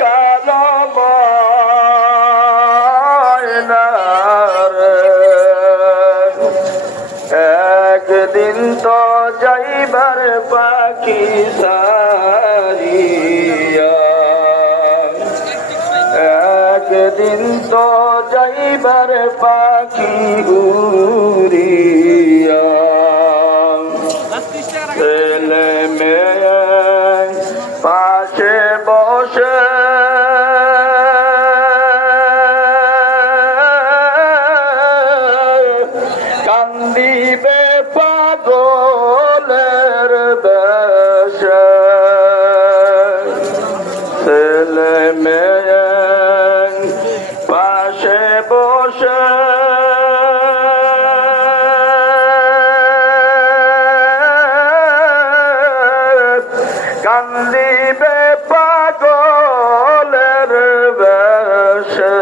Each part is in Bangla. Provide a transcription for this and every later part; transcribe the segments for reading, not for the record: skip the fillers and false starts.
কালো ময়নার একদিন তো যাইবার পাখি সারিয়া, একদিন তো যাইবার পাখি উড়িয়া। ছেলে মেয়ে পাশে বসে কান্দিবে পাগলের বেশে। ছেলে মেয়ে পাশে বসে কান্দিবে পাগলের বেশে।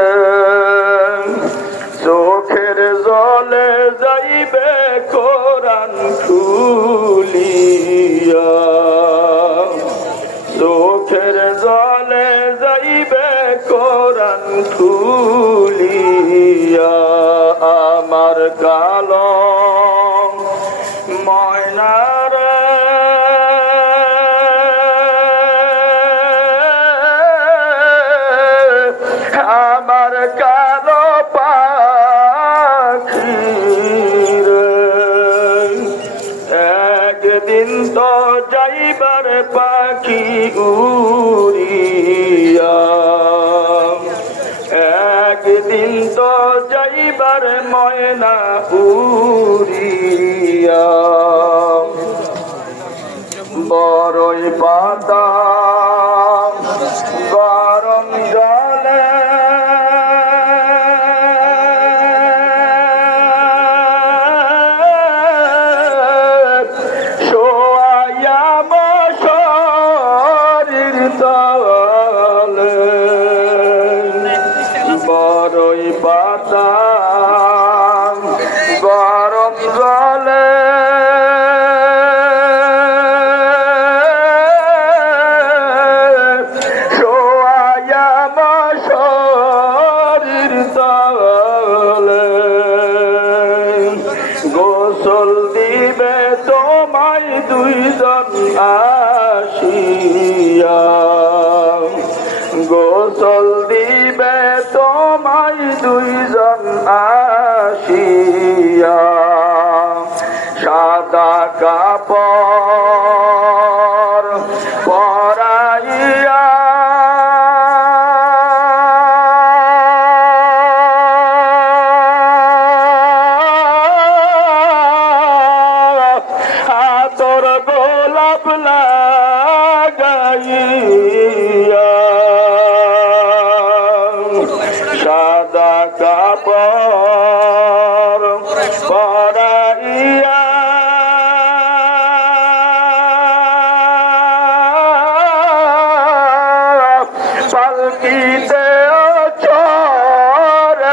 চোখের জলে যাইবে কোরআন খুলিয়া, চোখের জলে যাইবে কোরআন খুলিয়া। আমার কালো ময়নার আমার কালো পাখি একদিন তো যাইবার পাখি উড়িয়া, একদিন তো যাইবার ময়না উড়িয়া। বড়ই পাতা গরম জলে শোয়াইয়া মশারির তলে। বড়ই পাতা গরম জলে শোয়াইয়া মশারির তলে। গোসল দিবে তোমায় দুইজন আসিয়া, গোসল দিবে তোমায় দুইজন আসিয়া। সাদা কাপড় পরাইয়া আতর গোলাপ লাগাইয়া, সাদা কাপড় পরাইয়া পালকিতে চড়াইয়া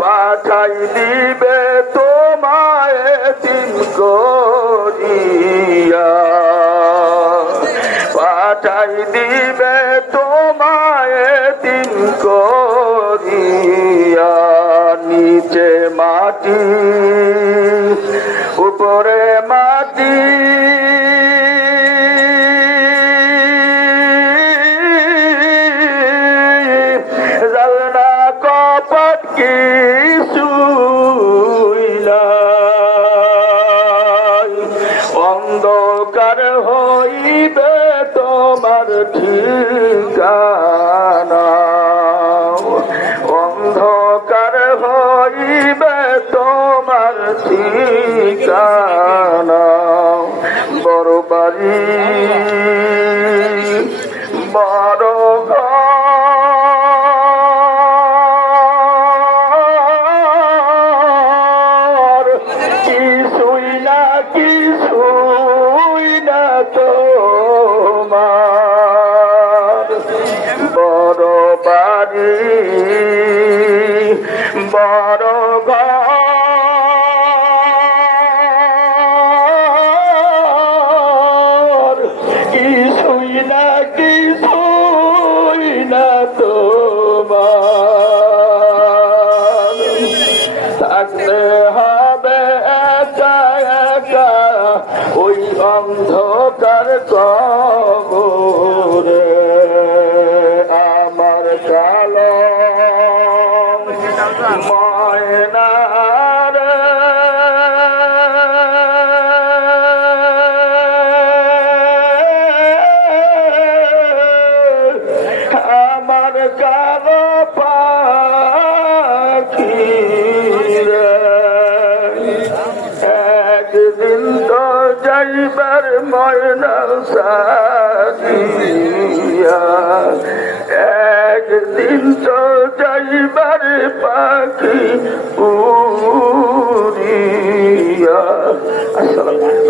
পাঠাই দিবে তোমায় দিন করিয়া, পাঠাই দিবে তোমায় দিন করিয়া। নিচে মাটি উপরে মাটি জালনা কপাট কিছুই নাই। অন্ধকার হইবে তোমার ঠিকানা, অন্ধকার হইবে তোমার ঠিকানা। বড় বাড়ি বড় ঘর কিছুই না কিছুই না তোমার। বড় বাড়ি বড় ঘর না কিছুই না তোমার থাকতে হবে একা একা ওই অন্ধকার কবরে আমার কালো ময়না রে আমার কালো পাখি রে একদিন তো যাইবার ময়না সাথিয়া একদিন তো যাইবার পাখি উড়িয়া। আসসালামু আলাইকুম।